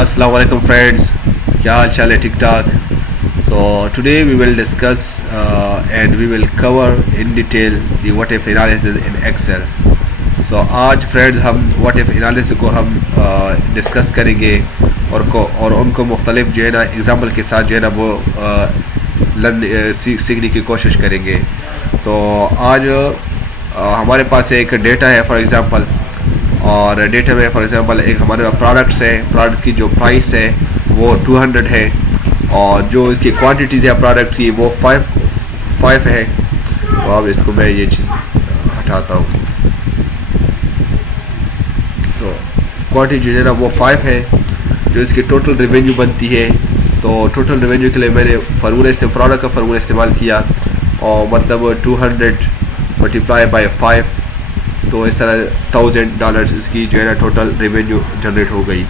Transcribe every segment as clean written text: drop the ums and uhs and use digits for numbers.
Assalamu alaikum friends, क्या हाल चाल है ठीक ठाक. So today we will discuss and we will cover in detail the what if analysis in Excel. So आज friends हम what if analysis को हम डिस्कस करेंगे और उनको मुख्तलिफ जो है ना एग्जाम्पल के साथ जो है ना वो सीखने की कोशिश करेंगे. तो आज हमारे पास एक डेटा है फॉर एग्ज़ाम्पल, और डेटा में फॉर एग्ज़ाम्पल एक हमारे पास प्रोडक्ट्स की जो प्राइस है वो 200 है, और जो इसकी क्वांटिटीज़ है प्रोडक्ट की वो 5 है. तो अब इसको मैं ये चीज़ हटाता हूँ. तो क्वांटिटी जो है ना वो 5 है, जो इसकी टोटल रेवेन्यू बनती है. तो टोटल रेवेन्यू के लिए मैंने प्रोडक्ट का फार्मूला इस्तेमाल किया, और मतलब 200 मल्टीप्लाई बाय 5, तो इस तरह $1000 इसकी जो है ना टोटल रेवेन्यू जनरेट हो गई.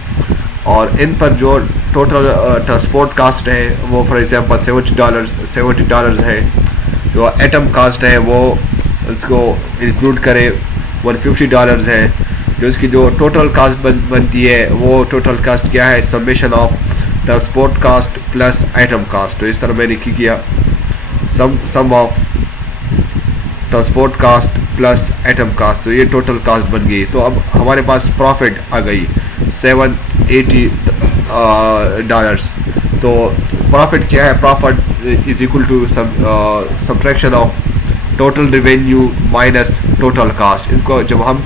और इन पर जो टोटल ट्रांसपोर्ट कास्ट है वो फॉर एग्जांपल $70 है. जो एटम कास्ट है वो इसको इंक्लूड करें $150 है. जो इसकी जो टोटल कास्ट बनती है वो टोटल कास्ट क्या है, summation of transport cost plus item cost. तो इस तरह मैंने किया sum of transport cost plus item cost, तो ये टोटल कास्ट बन गई. तो अब हमारे पास प्रॉफिट आ गई $780. तो प्रॉफिट क्या है, profit is equal to subtraction of total revenue minus total cost. इसको जब हम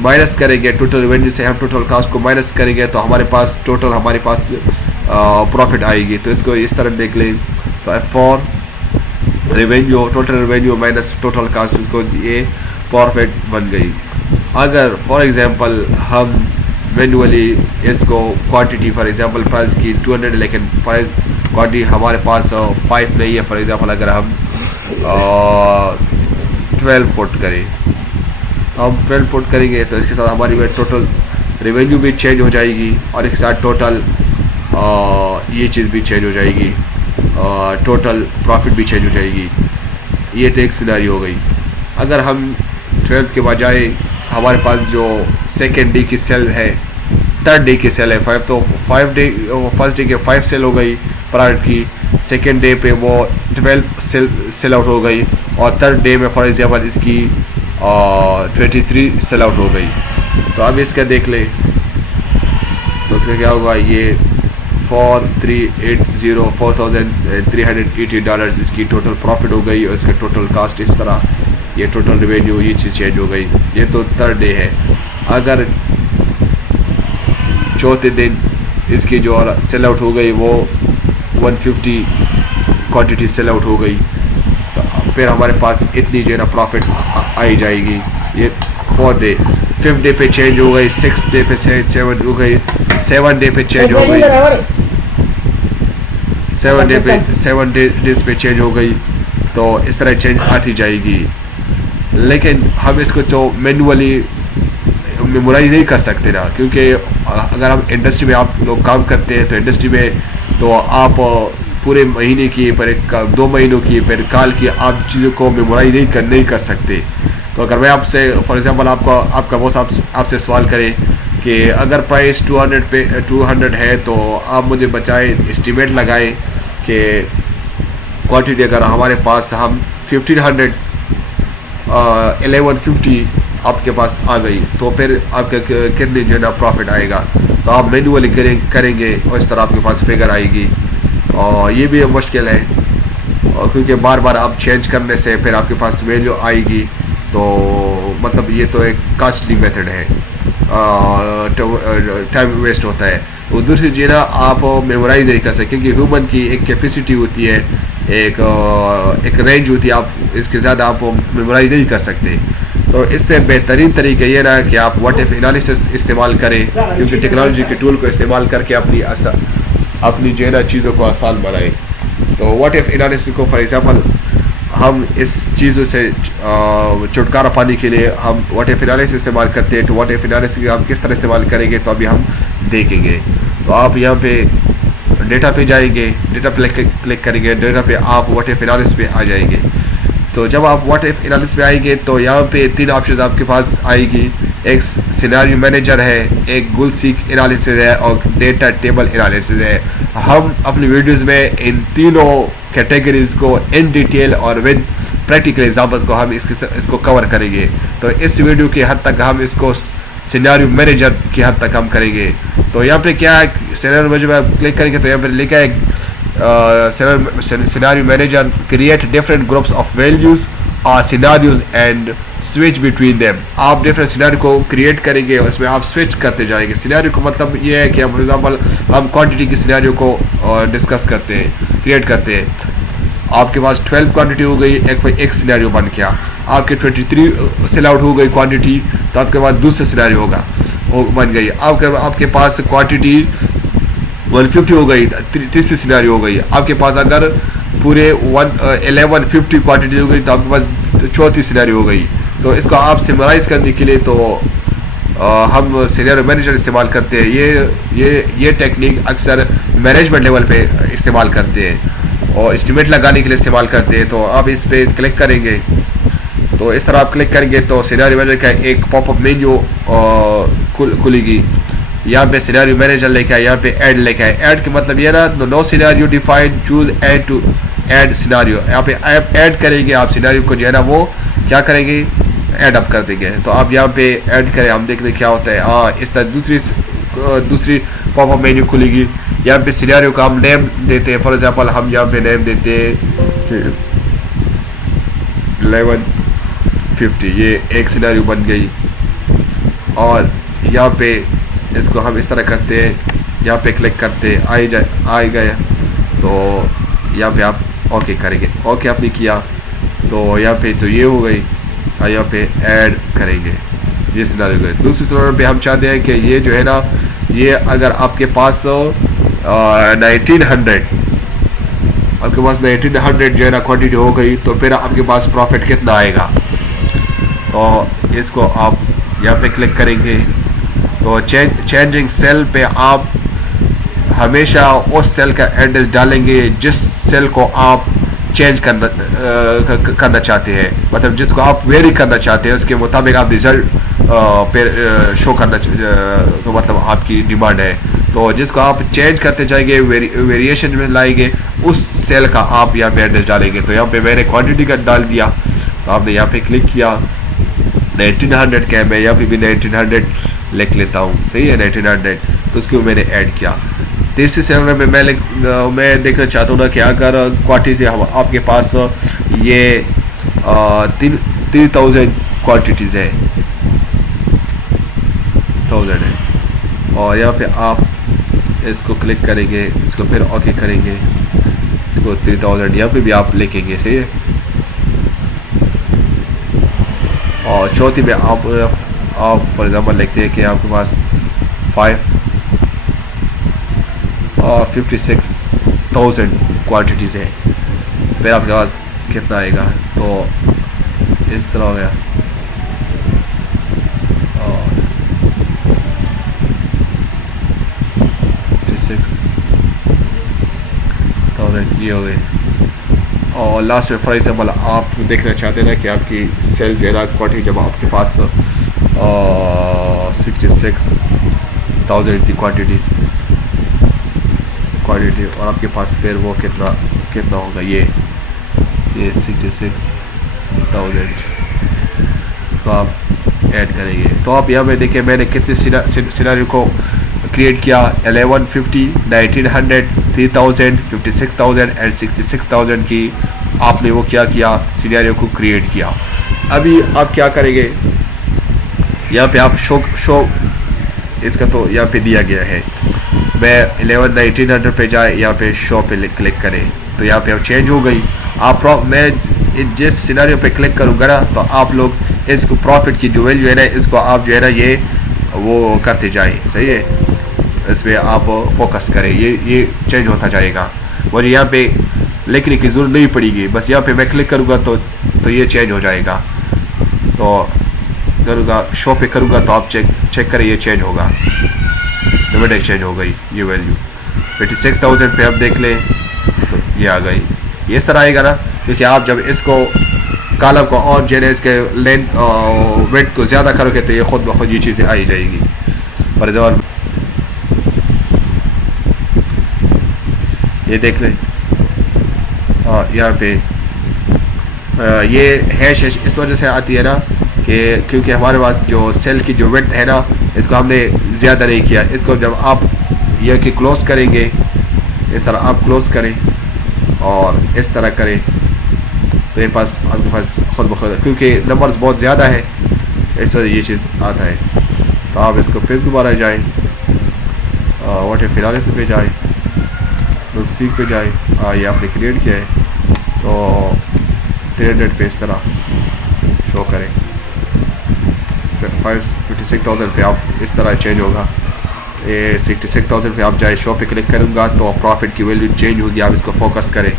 माइनस करेंगे टोटल रेवेन्यू से, हम टोटल कास्ट को माइनस करेंगे तो हमारे पास प्रॉफिट आएगी. तो इसको इस तरह देख लें. तो for revenue, total revenue minus total cost, इसको ये प्रॉफिट बन गई. अगर फॉर एग्जांपल हम मैन्युअली इसको क्वांटिटी फॉर एग्जांपल प्राइस की 200, लेकिन प्राइस क्वांटिटी हमारे पास 5 नहीं है. फॉर एग्जांपल अगर हम 12 पुट करें, तो हम 12 पुट करेंगे तो इसके साथ हमारी टोटल रेवेन्यू भी चेंज हो जाएगी, और इसके साथ टोटल ये चीज़ भी चेंज हो जाएगी, टोटल प्रॉफिट भी चेंज हो जाएगी. ये तो एक सिनेरियो हो गई. अगर हम 12 के बजाय हमारे पास जो सेकेंड डे की सेल है, थर्ड डे की सेल है 5, तो 5 डे फर्स्ट डे के 5 सेल हो गई प्रोडक्ट की, सेकेंड डे पे वो 12 सेल आउट हो गई, और थर्ड डे में फॉर एग्जांपल इसकी 23 सेल आउट हो गई. तो अब इसका देख ले, तो उसका क्या होगा, ये $4,380 इसकी टोटल प्रॉफिट हो गई, और इसका टोटल कास्ट इस तरह, ये टोटल रेवेन्यू ये चीज़ चेंज हो गई. ये तो थर्ड डे है. अगर चौथे दिन इसकी जो सेल आउट हो गई वो 150 क्वांटिटी सेल आउट हो गई, तो फिर हमारे पास इतनी जो है ना प्रॉफिट आई जाएगी. ये 4th डे. 5th डे पे चेंज हो गई, 6th डे पे चेंज हो गई, 7th डे पे चेंज हो गई, 7 डेज पे चेंज हो गई. तो इस तरह चेंज आती जाएगी. लेकिन हम इसको तो मैनुअली मेमोराइज नहीं कर सकते ना, क्योंकि अगर हम इंडस्ट्री में आप लोग काम करते हैं तो इंडस्ट्री में तो आप पूरे महीने की पर 2 महीनों की पर काल की आप चीज़ों को मेमोराइज नहीं कर सकते. तो अगर मैं आपसे फॉर एग्जांपल आपका बॉस आपसे सवाल करे कि अगर प्राइस 200 है, तो आप मुझे बचाए एस्टिमेट लगाए कि क्वांटिटी अगर हमारे पास हम 1500 1150 आपके पास आ गई, तो फिर आपके कितने जो है ना प्रॉफिट आएगा. तो आप मैनुअली करेंगे और इस तरह आपके पास फिगर आएगी. और ये भी मुश्किल है, और क्योंकि बार बार आप चेंज करने से फिर आपके पास वैल्यू आएगी. तो मतलब ये तो एक कॉस्टली मेथड है, टाइम वेस्ट होता है. तो दूसरी चीज़ ना आप मेमोराइज नहीं कर सकते, क्योंकि ह्यूमन की एक कैपेसिटी होती है, एक रेंज होती है, आप इसके ज़्यादा आप मेमोराइज नहीं कर सकते. तो इससे बेहतरीन तरीका ये ना कि आप व्हाट इफ एनालिसिस इस्तेमाल करें, क्योंकि टेक्नोलॉजी के टूल को इस्तेमाल करके अपनी जो है ना चीज़ों को आसान बनाएं. तो व्हाट इफ एनालिसिस को फॉर एग्जांपल हम इस चीज़ों से छुटकारा पाने के लिए हम व्हाट इफ एनालिसिस इस्तेमाल करते हैं. तो व्हाट इफ एनालिसिस हम किस तरह इस्तेमाल करेंगे तो अभी हम देखेंगे. तो आप यहाँ पे डेटा पे जाएंगे, डेटा पे क्लिक करेंगे, डेटा पे आप व्हाट इफ एनालिसिस पे आ जाएंगे. तो जब आप व्हाट इफ एनालिसिस पे आएंगे तो यहाँ पे 3 ऑप्शन आपके पास आएगी. एक सिनेरियो मैनेजर है, एक गुल सीक एनालिसिस है और डेटा टेबल एनालिसिस है। हम अपनी वीडियोस में इन तीनों कैटेगरीज को इन डिटेल और विद प्रैक्टिकल एग्जाम्पल को हम इसको कवर करेंगे। तो इस वीडियो की हद तक हम इसको सिनेरियो मैनेजर की हद तक हम करेंगे। तो यहाँ पे क्या है, सिनेरियो मैनेजर में क्लिक करेंगे तो यहाँ पे लिखा है scenario manager create different groups of values और scenarios and switch between them. आप डिफरेंट सिनेरियो को क्रिएट करेंगे और इसमें आप स्विच करते जाएंगे। सिनेरियो को मतलब ये है कि फॉर एग्जांपल हम क्वांटिटी की सिनेरियो को डिस्कस करते हैं, क्रिएट करते हैं। आपके पास 12 क्वांटिटी हो गई, एक सिनेरियो बन गया। आपके 23 सेल आउट हो गई क्वांटिटी, तो आपके पास दूसरा सिनेरियो होगा, वो बन गई। आपके पास क्वांटिटी 150 हो गई, तीसरी सिनेरियो हो गई। आपके पास अगर पूरे 1150 क्वांटिटी हो गई तो आपके पास चौथी सिनेरियो हो गई। तो इसको आप सिमराइज करने के लिए तो हम सिनेरियो मैनेजर इस्तेमाल करते हैं। ये टेक्निक अक्सर मैनेजमेंट लेवल पे इस्तेमाल करते हैं और एस्टिमेट लगाने के लिए इस्तेमाल करते हैं। तो आप इस पर क्लिक करेंगे, तो इस तरह आप क्लिक करेंगे तो सिनेरियो मैनेजर का एक पॉपअप मेन्यू खुलेगी। यहाँ पे सिनेरियो मैनेजर लेके आए, यहाँ पे ऐड लेके आए। ऐड के मतलब ये ना, no scenario defined, choose add to add scenario. यहाँ पे ऐड करेंगे आप सिनेरियो को, जो है ना वो क्या करेंगे, ऐड अप कर देंगे। तो आप यहाँ पे ऐड करें, हम देखते क्या होता है। हाँ, इस तरह दूसरी पॉपअप मेन्यू खुलेगी। यहाँ पे सिनेरियो का हम नेम देते हैं। फॉर एग्जाम्पल हम यहाँ पे नेम देते हैं 1150, ये एक सिनेरियो बन गई। और यहाँ पे इसको हम इस तरह करते हैं, यहाँ पे क्लिक करते हैं, आ गया। तो यहाँ पे आप ओके करेंगे, ओके आपने किया तो यहाँ पे तो ये हो गई। और यहाँ पे ऐड करेंगे, ये सिनेरियो गए। दूसरी सिनेरियो पे हम चाहते हैं कि ये जो है ना, ये अगर आपके पास 1900 जो है ना क्वांटिटी हो गई, तो फिर आपके पास प्रॉफिट कितना आएगा। तो इसको आप यहाँ पे क्लिक करेंगे तो चेंजिंग सेल पे आप हमेशा उस सेल का एड्रेस डालेंगे जिस सेल को आप चेंज करना चाहते हैं, मतलब जिसको आप वेरी करना चाहते हैं, उसके मुताबिक आप रिजल्ट पे शो करना, तो मतलब आपकी डिमांड है। तो जिसको आप चेंज करते जाएंगे, वेरिएशन में लाएंगे, उस सेल का आप यहाँ पे एड्रेस डालेंगे। तो यहाँ पे मैंने क्वांटिटी का डाल दिया, तो आपने यहाँ पे क्लिक किया। 1900 का है, मैं यहाँ पे भी 1900 लिख लेता हूँ, सही है 1900। तो उसको मैंने ऐड किया। तीसरी सिनेरियो में मैं देखना चाहता हूँ ना कि अगर क्वांटिटी से आपके पास ये 3000 क्वांटिटीज़ है, 1000 है। और यहाँ पे आप इसको क्लिक करेंगे, इसको फिर ओके करेंगे, इसको 3000 यहाँ पे भी आप लिखेंगे, सही है। और चौथी में आप फॉर एग्जाम्पल लिखते हैं कि आपके पास 56,000 क्वांटिटीज़ है, फिर आपके पास कितना आएगा। तो इस तरह हो गया। 56,000 ये हो गए। और लास्ट में फॉर एग्जाम्पल आप देखना चाहते हैं ना कि आपकी सेल जो है ना क्वांटिटी जब आपके पास 66,000 थी क्वांटिटी, और आपके पास फिर वो कितना होगा, ये 66,000 तो आप ऐड करेंगे। तो आप यहाँ पे देखिए मैंने कितने सिनेरियो को क्रिएट किया, 1150, 1900, 3000, 56,000 एंड 66,000 की आपने वो क्या किया, सिनेरियो को क्रिएट किया। अभी आप क्या करेंगे, यहाँ पे आप शो इसका तो यहाँ पे दिया गया है। मैं 1900 पे जाए, यहाँ पे शो पे क्लिक करें, तो यहाँ पे अब चेंज हो गई। मैं जिस सिनेरियो पे क्लिक करूँगा ना, तो आप लोग इसको प्रॉफिट की जो वैल्यू है ना, इसको आप जो है ना ये वो करते जाए, सही है। इसमें आप फोकस करें, ये चेंज होता जाएगा। मुझे यहाँ पे लिखने की जरूरत नहीं पड़ेगी, बस यहाँ पे मैं क्लिक करूँगा तो ये चेंज हो जाएगा। तो करूँगा, शो पे करूँगा तो आप चेक करें, ये चेंज होगा, लिमिटेड चेंज हो गई ये वैल्यू। 56,000 पे आप देख लें तो ये आ गई। ये इस तरह आएगा ना, क्योंकि आप जब इसको कॉलम को और जो है इसके लेंथ विड्थ को ज़्यादा करोगे तो ये खुद ब खुद ये चीज़ें आई जाएगी। फॉर एग्जाम्पल ये देख लें, हाँ यहाँ पे ये हैश इस वजह से आती है ना कि क्योंकि हमारे पास जो सेल की जो विड्थ है ना इसको हमने ज़्यादा नहीं किया। इसको जब आप ये कि क्लोज करेंगे, इस तरह आप क्लोज करें और इस तरह करें तो ये पास आपके पास खुद ब खुद, क्योंकि नंबर्स बहुत ज़्यादा है इस वजह ये चीज़ आता है। तो आप इसको फिर दोबारा जाएँ, व्हाट इफ एनालिसिस पे जाएँ, नोट सीख पे जाएँ, ये आपने क्रिएट किया है तो 300 पे इस तरह शो करें, 56,000 पे आप इस तरह चेंज होगा। ये 66,000 पे आप जाए शो पे क्लिक करूँगा तो प्रॉफिट की वैल्यू चेंज होगी। आप इसको फोकस करें,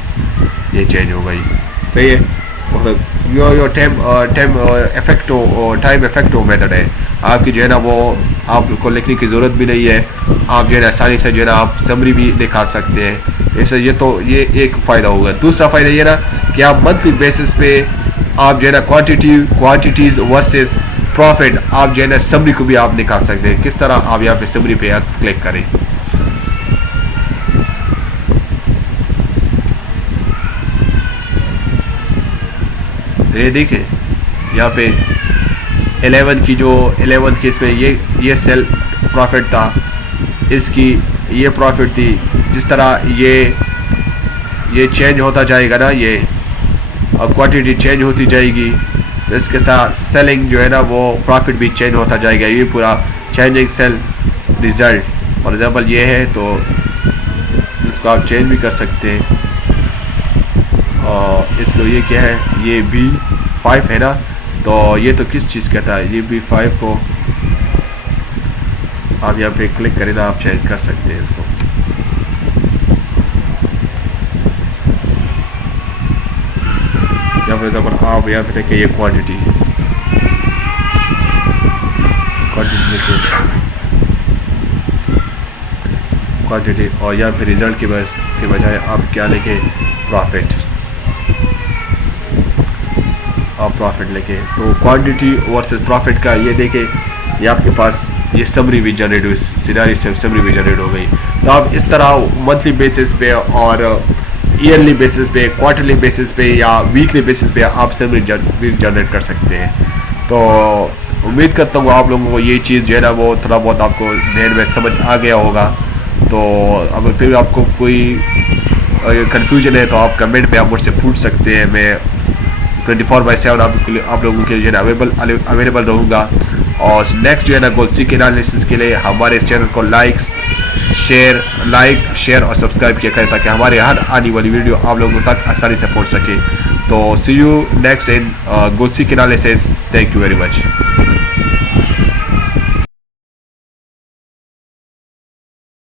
ये चेंज हो गई, सही है। यो टाइम इफेक्टिव मेथड है आपकी जो है ना, वो आपको लिखने की ज़रूरत भी नहीं है। आप जो है ना आसानी से जो है ना आप समरी भी दिखा सकते हैं। ऐसे ये एक फ़ायदा होगा। दूसरा फ़ायदा ये ना कि आप मंथली बेसिस पे आप जो है ना क्वांटिटीज़ वर्सेस प्रॉफिट आप जो है ना समरी को भी आप निकाल सकते हैं। किस तरह, आप यहाँ पे समरी पे आप क्लिक करें, ये देखिए यहाँ पे 11 की इसमें ये सेल प्रॉफिट था, इसकी ये प्रॉफिट थी। जिस तरह ये चेंज होता जाएगा ना, ये अब क्वांटिटी चेंज होती जाएगी तो इसके साथ सेलिंग जो है ना वो प्रॉफिट भी चेंज होता जाएगा। ये पूरा changing cell result for example ये है तो इसको आप चेंज भी कर सकते हैं। और इसको ये क्या है, ये B5 है ना, तो ये तो किस चीज़ का था, ये B5 को आप यहाँ पे क्लिक करें ना, आप चेंज कर सकते हैं इसको। फॉर एग्जाम्पल आप यहाँ पे देखें ये क्वांटिटी और यहाँ पे रिजल्ट के बजाय आप क्या लेके प्रॉफिट लेके, तो क्वांटिटी वर्सेस प्रॉफिट का ये देखें, ये आपके पास ये समरी भी जनरेट हुई, सिनारी से समरी भी जनरेट हो गई। तो आप इस तरह मंथली बेसिस पे और ईयरली बेसिस पे, क्वार्टरली बेसिस पे या वीकली बेसिस पे आप समरी जनरेट कर सकते हैं। तो उम्मीद करता हूँ आप लोगों को ये चीज़ जो है ना वो थोड़ा बहुत आपको ध्यान में समझ आ गया होगा। तो अगर फिर आपको कोई कन्फ्यूजन है तो आप कमेंट पे आप मुझसे पूछ सकते हैं। मैं 24/7 आप लोगों के लिए अवेलेबल रहूँगा। और नेक्स्ट जो है ना गोल सीख एनालिसिस के लिए हमारे इस चैनल को लाइक शेयर और सब्सक्राइब किया करें ताकि हमारे हर आने वाली वीडियो आप लोगों तक आसानी से पहुंच सके। तो सी यू नेक्स्ट इन गोल सीख analysis. Thank you very much.